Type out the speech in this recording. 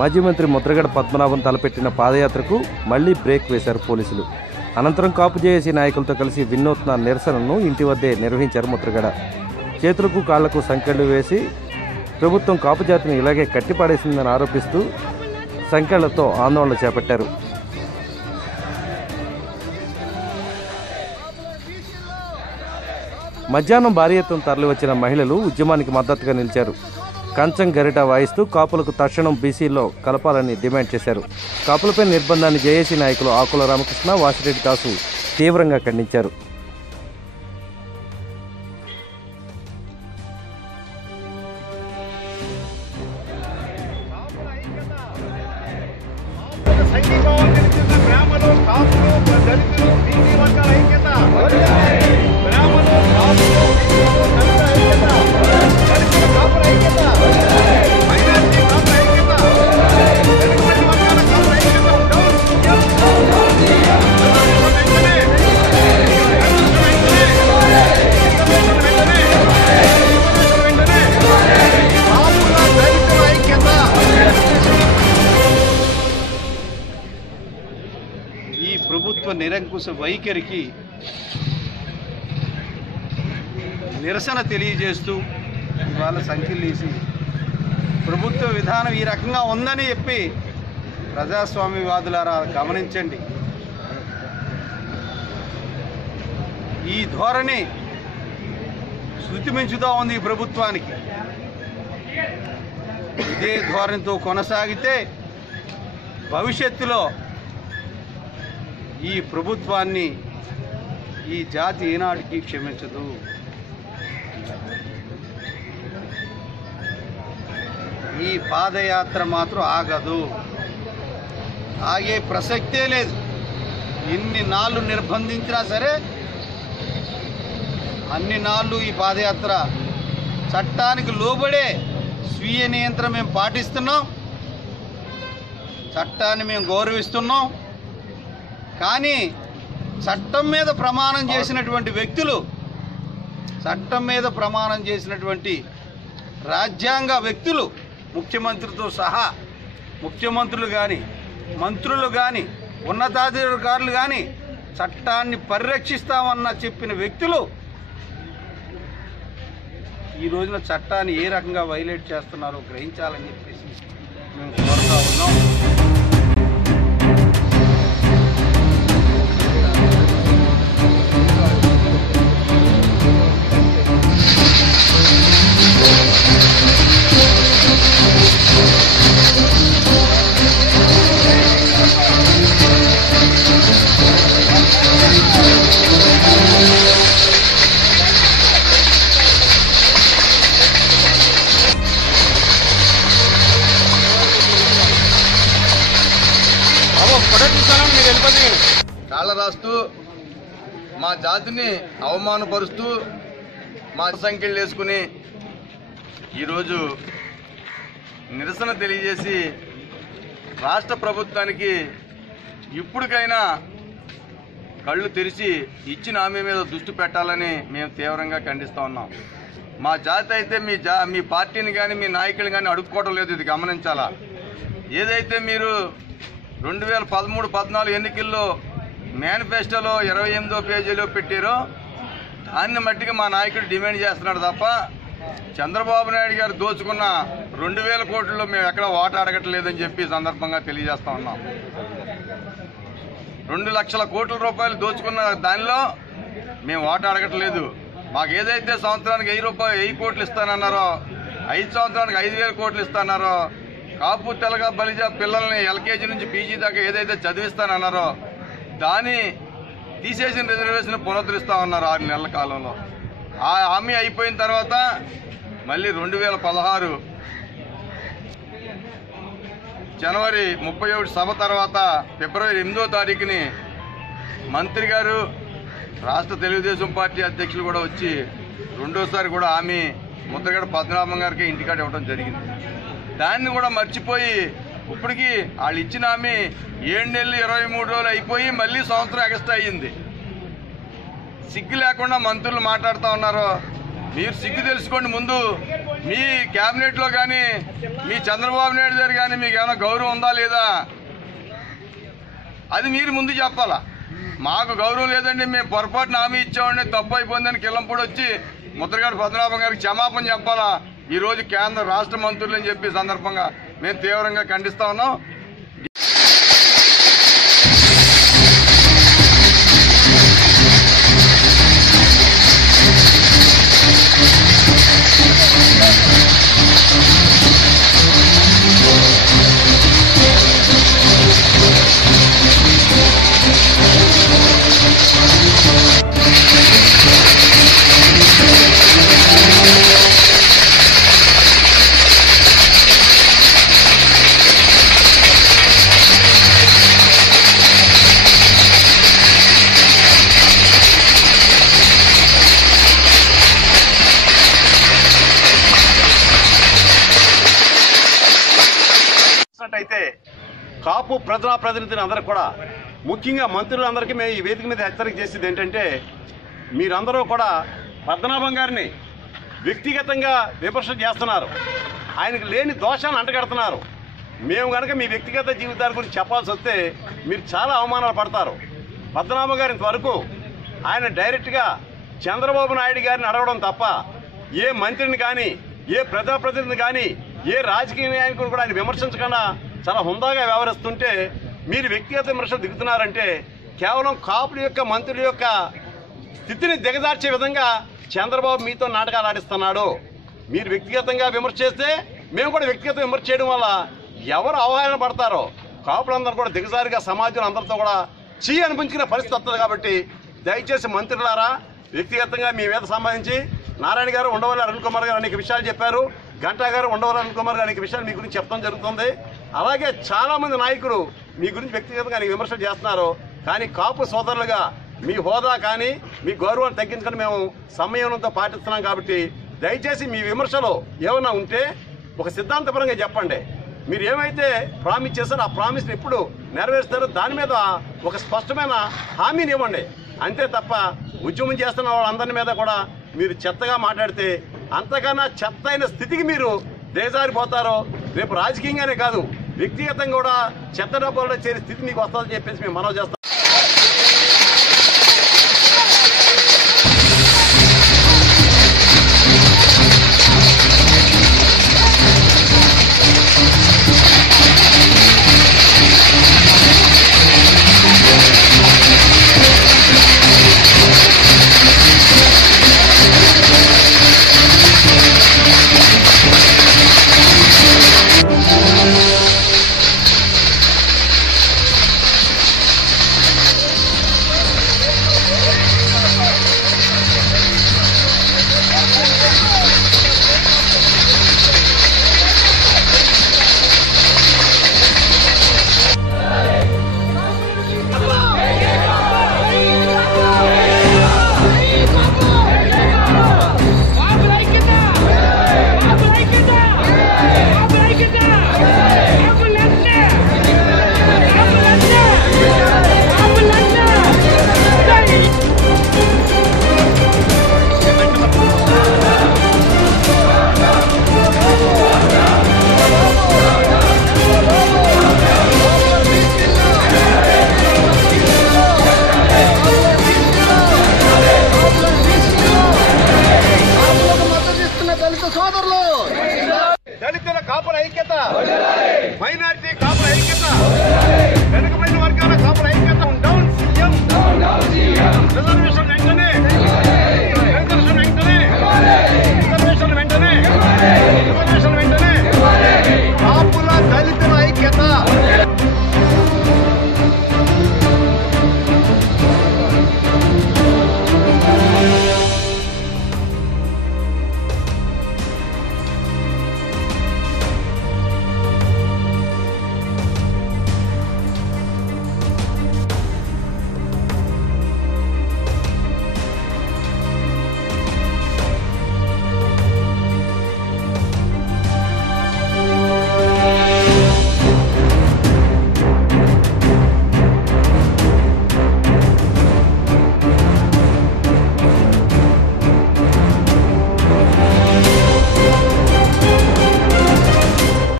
మాజీ మంత్రి ముద్రగడ పద్మనాభం తలపెట్టిన పాదయాత్రకు మళ్లీ బ్రేక్ వేశారు పోలీసులు. అనంతరం కాపు జేఏసీ నాయకులతో కలిసి వినూత్న నిరసనను ఇంటి వద్దే నిర్వహించారు ముద్రగడ. చేతులకు కాళ్లకు సంకెళ్లు వేసి ప్రభుత్వం కాపు జాతిని ఇలాగే కట్టిపాడేసిందని ఆరోపిస్తూ సంకెళ్లతో ఆందోళన చేపట్టారు. మధ్యాహ్నం భారీ ఎత్తున తరలివచ్చిన మహిళలు ఉద్యమానికి మద్దతుగా నిలిచారు. కంచం గరిట వాయిస్తూ కాపులకు తక్షణం బీసీలో కలపాలని డిమాండ్ చేశారు. కాపులపై నిర్బంధాన్ని జేఏసీ నాయకులు ఆకుల రామకృష్ణ, వాసిరెడ్డి దాసు తీవ్రంగా ఖండించారు. ఈ ప్రభుత్వ నిరంకుశ వైఖరికి నిరసన తెలియజేస్తూ ఇవాళ సంఖ్యలేసి ప్రభుత్వ విధానం ఈ రకంగా ఉందని చెప్పి ప్రజాస్వామ్యవాదులారా గమనించండి. ఈ ధోరణి శృతిమించుతా ఉంది ఈ ప్రభుత్వానికి. ఇదే ధోరణితో కొనసాగితే భవిష్యత్తులో ఈ ప్రభుత్వాన్ని ఈ జాతి ఏనాటికి క్షమించదు. ఈ పాదయాత్ర మాత్రం ఆగదు, ఆగే ప్రసక్తే లేదు. ఎన్ని నాళ్ళు నిర్బంధించినా సరే అన్ని నాళ్ళు ఈ పాదయాత్ర చట్టానికి లోబడే స్వీయ నియంత్రణ మేము పాటిస్తున్నాం, చట్టాన్ని మేము గౌరవిస్తున్నాం. కానీ చట్టం మీద ప్రమాణం చేసినటువంటి వ్యక్తులు, చట్టం మీద ప్రమాణం చేసినటువంటి రాజ్యాంగ వ్యక్తులు, ముఖ్యమంత్రితో సహా ముఖ్యమంత్రులు కానీ, మంత్రులు కానీ, ఉన్నతాధికారులు కానీ చట్టాన్ని పరిరక్షిస్తామన్న చెప్పిన వ్యక్తులు ఈ రోజున చట్టాన్ని ఏ రకంగా వైలేట్ చేస్తున్నారో గ్రహించాలని చెప్పేసి మేము కోరుతా ఉన్నాం. కాళ్ళ రాస్తూ మా జాతిని అవమానపరుస్తూ మా సంఖ్యలు వేసుకుని ఈరోజు నిరసన తెలియజేసి రాష్ట్ర ప్రభుత్వానికి ఇప్పటికైనా కళ్ళు తెరిచి ఇచ్చిన హామీ మీద దృష్టి పెట్టాలని మేము తీవ్రంగా ఖండిస్తూ ఉన్నాం. మా జాతి అయితే మీ పార్టీని కానీ మీ నాయకులు కానీ అడుక్కోవడం లేదు, ఇది గమనించాలా. ఏదైతే మీరు 2013-14 ఎన్నికల్లో మేనిఫెస్టోలో 28వ పేజీలో పెట్టారో అన్ని మట్టికి మా నాయకుడు డిమాండ్ చేస్తున్నాడు తప్ప చంద్రబాబు నాయుడు గారు దోచుకున్న 2000 కోట్లలో మేము ఎక్కడ ఓటు అడగట్లేదని చెప్పి సందర్భంగా తెలియజేస్తా ఉన్నాం. 2 లక్షల కోట్ల రూపాయలు దోచుకున్న దానిలో మేము ఓటు అడగట్లేదు. మాకు ఏదైతే సంవత్సరానికి 1000 కోట్లు ఇస్తానన్నారో, 5 సంవత్సరానికి 5000 కోట్లు ఇస్తానన్నారో, కాపు తెలగ బలిజ పిల్లల్ని ఎల్కేజీ నుంచి పీజీ దాకా ఏదైతే చదివిస్తానన్నారో దాన్ని తీసేసిన రిజర్వేషన్ పునరుద్ధరిస్తామన్నారు 6 నెలల కాలంలో. ఆ హామీ అయిపోయిన తర్వాత మళ్ళీ 2016 జనవరి 31 సభ తర్వాత ఫిబ్రవరి 8వ తారీఖుని మంత్రి గారు, రాష్ట్ర తెలుగుదేశం పార్టీ అధ్యక్షులు కూడా వచ్చి రెండోసారి కూడా హామీ ముద్రగడ పద్మనాభం గారికి ఇంటికాడ ఇవ్వడం జరిగింది. దాన్ని కూడా మర్చిపోయి ఇప్పటికీ వాళ్ళు ఇచ్చిన హామీ 7 నెలలు 23 రోజులు అయిపోయి మళ్ళీ సంవత్సరం ఎక్స్ట్రా అయ్యింది. సిగ్గు లేకుండా మంత్రులు మాట్లాడుతూ ఉన్నారు. మీరు సిగ్గు తెలుసుకోండి. ముందు మీ క్యాబినెట్లో కానీ మీ చంద్రబాబు నాయుడు గారు కానీ మీకు ఏమైనా గౌరవం ఉందా లేదా అది మీరు ముందు చెప్పాలా. మాకు గౌరవం లేదండి, మేము పొరపాటున హామీ ఇచ్చామండి, తప్పు అయిపోయిందని కిల్లంపూడి వచ్చి ముద్రగడ పద్మనాభం గారికి క్షమాపణ చెప్పాలా. ఈరోజు కేంద్ర రాష్ట్ర మంత్రులు అని చెప్పి సందర్భంగా మేము తీవ్రంగా ఖండిస్తా ఉన్నాం. అయితే కాపు ప్రజాప్రతినిధులు అందరూ కూడా ముఖ్యంగా మంత్రులందరికీ మేము ఈ వేదిక మీద హెచ్చరిక చేసేది ఏంటంటే మీరందరూ కూడా పద్మనాభం గారిని వ్యక్తిగతంగా విమర్శ చేస్తున్నారు, ఆయనకు లేని దోషాలను అంటగడుతున్నారు. మేము కనుక మీ వ్యక్తిగత జీవితాల గురించి చెప్పాల్సి వస్తే మీరు చాలా అవమానాలు పడతారు. పద్మనాభం గారి ఇంతవరకు ఆయన డైరెక్ట్గా చంద్రబాబు నాయుడు గారిని అడగడం తప్ప ఏ మంత్రిని కానీ ఏ ప్రజాప్రతినిధిని కానీ ఏ రాజకీయ నాయకులు కూడా ఆయన విమర్శించకుండా చాలా హుందాగా వ్యవహరిస్తుంటే మీరు వ్యక్తిగత విమర్శలు దిగుతున్నారంటే కేవలం కాపుల యొక్క మంత్రుల యొక్క స్థితిని దిగజార్చే విధంగా చంద్రబాబు మీతో నాటకాలు ఆడిస్తున్నాడు. మీరు వ్యక్తిగతంగా విమర్శ చేస్తే మేము కూడా వ్యక్తిగత విమర్శ చేయడం వల్ల ఎవరు అవగాహన పడతారో కాపులందరూ కూడా దిగజారిగా సమాజం అందరితో కూడా చీ అనిపించుకునే పరిస్థితి వస్తుంది. కాబట్టి దయచేసి మంత్రులారా వ్యక్తిగతంగా మీ మీద సంబంధించి నారాయణ గారు, ఉండవల్లి అరుణ్ కుమార్ గారు అనేక విషయాలు చెప్పారు, గంటా గారు, ఉండవల్లి అరుణ్ కుమార్ గారు అనేక విషయాలు మీ గురించి చెప్పడం జరుగుతుంది. అలాగే చాలామంది నాయకులు మీ గురించి వ్యక్తిగతంగా విమర్శలు చేస్తున్నారు. కానీ కాపు సోదరులుగా మీ హోదా కానీ మీ గౌరవాన్ని తగ్గించుకొని మేము సంయమనంతో పాటిస్తున్నాం. కాబట్టి దయచేసి మీ విమర్శలు ఏమైనా ఉంటే ఒక సిద్ధాంతపరంగా చెప్పండి. మీరు ఏమైతే ప్రామిస్ చేస్తారో ఆ ప్రామిస్ని ఎప్పుడు నెరవేరుస్తారో దాని మీద ఒక స్పష్టమైన హామీని ఇవ్వండి. అంతే తప్ప ఉద్యమం చేస్తున్న వాళ్ళందరి మీద కూడా మీరు చెత్తగా మాట్లాడితే అంతకన్నా చెత్త అయిన స్థితికి మీరు దిగజారిపోతారో. రేపు రాజకీయంగానే కాదు వ్యక్తిగతంగా కూడా చెత్త డబ్బాల్లో చేరే స్థితి మీకు వస్తుందని చెప్పేసి మేము మనవి చేస్తాం. దళితుల కాపుల ఐక్యత, మైనారిటీ